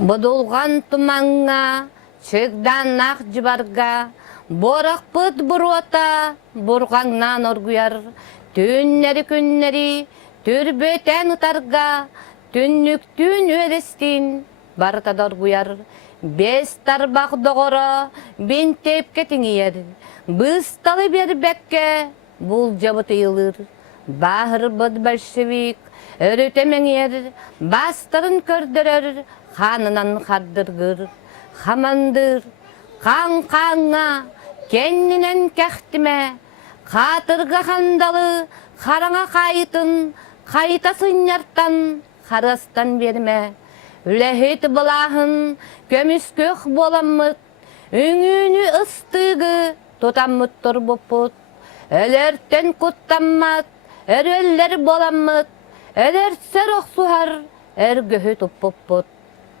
Бодулған тумаңа, чыгдан ақ жыбарға, борық бұд бұрота, бұрғаңнан оргуяр, түннері күннері, түрбөтен ұтарға, түннүктүн өрестин, барта доргуяр, бес тарбақ доғыра, бен тепке теңейер, бұсталы бер бәкке, бұл жабыты йылыр, бағыр бұд большевик, өрөтемеңер, бастырын көрдірер, ханынан қардыргыр, хамандыр, қан-қанға, кеннінен кәқтіме, қатырға қандалы, қараңа қайтын, қайтасын ярттан, қарастан берме. Үләхет бұлағын, көміс көк боламыт, үңіні ыстығы, тотамыт тұр бұппыт. Әлерттен құттаммат, әрөллер боламыт, әлерсер оқсуғар, әргөхі тұппыппыт.